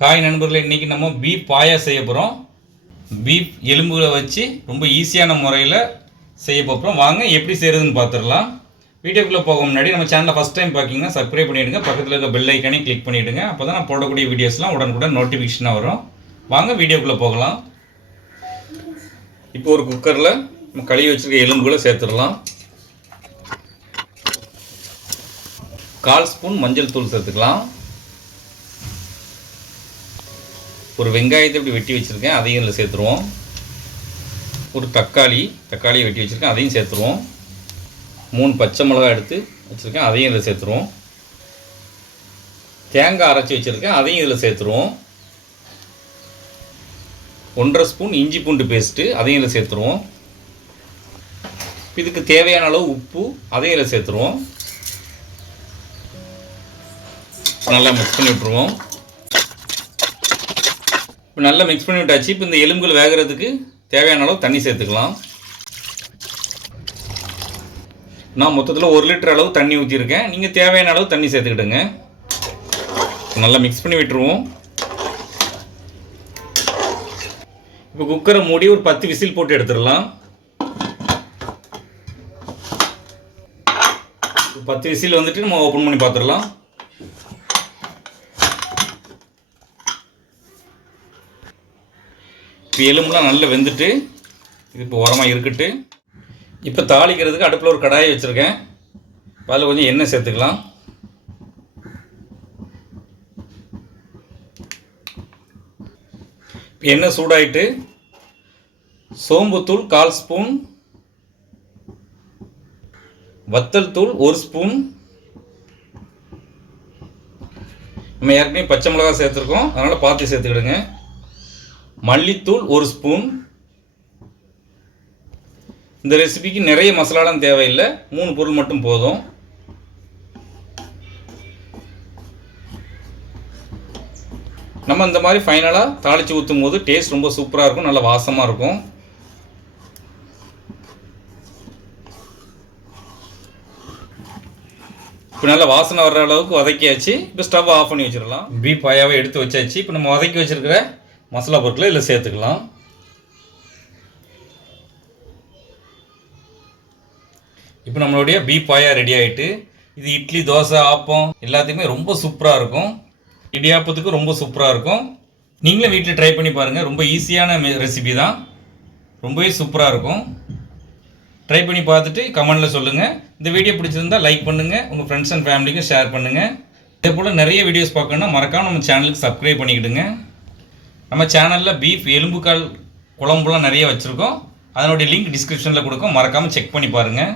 Hi நண்பர்களே இன்றைக்கி நம்ம பீஃப் பாயா செய்ய போகிறோம் பீஃப் எலும்புகளை வச்சு ரொம்ப ஈஸியான முறையில் செய்ய போகிறோம் வாங்க எப்படி செய்கிறதுன்னு பார்த்துடலாம். வீடியோக்குள்ளே போக முன்னாடி நம்ம சேனலை ஃபஸ்ட் டைம் பார்க்கிங்கன்னா சப்ஸ்கிரைப் பண்ணிவிடுங்க பக்கத்தில் இருக்க பெல் ஐக்கானே கிளிக் பண்ணிவிடுங்க அப்போ தான் நான் போடக்கூடிய வீடியோஸ்லாம் உடனுக்குடன் நோட்டிஃபிகேஷனாக வரும். வாங்க வீடியோக்குள்ளே போகலாம். இப்போ ஒரு குக்கரில் நம்ம கழுவி வச்சுருக்க எலும்புகளை சேர்த்துடலாம். கால் ஸ்பூன் மஞ்சள் தூள் சேர்த்துக்கலாம். ஒரு வெங்காயத்தை இப்படி வெட்டி வச்சுருக்கேன் அதையும் இதில் சேர்த்துருவோம். ஒரு தக்காளி தக்காளியை வெட்டி வச்சுருக்கேன் அதையும் சேர்த்துருவோம். மூணு பச்சை மிளகா எடுத்து வச்சுருக்கேன் அதையும் இதில் சேர்த்துருவோம். தேங்காய் அரைச்சி வச்சுருக்கேன் அதையும் இதில் சேர்த்துருவோம். ஒன்றரை ஸ்பூன் இஞ்சி பூண்டு பேஸ்ட்டு அதையும் இதில் சேர்த்துருவோம். இதுக்கு தேவையான அளவு உப்பு அதையும் இதில் சேர்த்துருவோம். நல்லா மிக்ஸ் பண்ணி விட்ருவோம் இப்போ நல்லா மிக்ஸ் பண்ணி விட்டாச்சு. இப்போ இந்த எலும்புகள் வேகிறதுக்கு தேவையான அளவு தண்ணி சேர்த்துக்கலாம். நான் மொத்தத்தில் ஒரு லிட்டர் அளவு தண்ணி ஊற்றிருக்கேன் நீங்கள் தேவையான அளவு தண்ணி சேர்த்துக்கிடுங்க. நல்லா மிக்ஸ் பண்ணி விட்டுருவோம். இப்போ குக்கரை மூடி ஒரு பத்து விசில் போட்டு எடுத்துடலாம். பத்து விசில் வந்துட்டு நம்ம ஓப்பன் பண்ணி பார்த்துடலாம் இப்போ எலும்புலாம் நல்லா வெந்துட்டு இது இப்போ உரமாக இருக்கட்டு. இப்போ தாளிக்கிறதுக்கு அடுப்பில் ஒரு கடாயை வச்சுருக்கேன். அதில் கொஞ்சம் எண்ணெய் சேர்த்துக்கலாம். இப்போ எண்ணெய் சூடாயிட்டு சோம்புத்தூள் கால் ஸ்பூன் வத்தல் தூள் ஒரு ஸ்பூன். நம்ம ஏற்கனவே பச்சை மிளகா சேர்த்துருக்கோம். அதனால் பார்த்து சேர்த்துக்கிடுங்க. மல்லித்தூள் ஒரு ஸ்பூன். இந்த ரெசிபிக்கு நிறைய மசாலாலாம் தேவையில்லை. மூணு பொருள் மட்டும் போதும். நம்ம இந்த மாதிரி ஃபைனலாக தாளித்து ஊற்றும் போது டேஸ்ட் ரொம்ப சூப்பராக இருக்கும். நல்ல வாசமாக இருக்கும். இப்போ நல்லா வாசனை வர்ற அளவுக்கு வதக்கியாச்சு. இப்போ ஸ்டவ் ஆஃப் பண்ணி வச்சிடலாம். பீப் பாயாவை எடுத்து வச்சாச்சு. இப்போ நம்ம வதக்கி வச்சிருக்கிற மசாலா பொருட்களை இதில் சேர்த்துக்கலாம். இப்போ நம்மளுடைய பீப் பாயா ரெடி ஆகிட்டு இது இட்லி தோசை ஆப்பம் எல்லாத்துக்குமே ரொம்ப சூப்பராக இருக்கும். இடியாப்பத்துக்கு ரொம்ப சூப்பராக இருக்கும். நீங்களும் வீட்டில் ட்ரை பண்ணி பாருங்கள் ரொம்ப ஈஸியான ரெசிபி தான். ரொம்பவே சூப்பராக இருக்கும். ட்ரை பண்ணி பார்த்துட்டு கமெண்டில் சொல்லுங்கள் இந்த வீடியோ பிடிச்சிருந்தா லைக் பண்ணுங்கள் உங்கள் ஃப்ரெண்ட்ஸ் அண்ட் ஃபேமிலிக்கும் ஷேர் பண்ணுங்கள் இதே போல் நிறைய வீடியோஸ் பார்க்கணுன்னா மறக்காமல் நம்ம சேனலுக்கு சப்ஸ்கிரைப் பண்ணிக்கிடுங்க. நம்ம சேனலில் பீஃப் எலும்புக்கால் குழம்புலாம் நிறைய வச்சுருக்கோம். அதனுடைய லிங்க் டிஸ்கிரிப்ஷனில் கொடுக்கும். மறக்காமல் செக் பண்ணி பாருங்கள்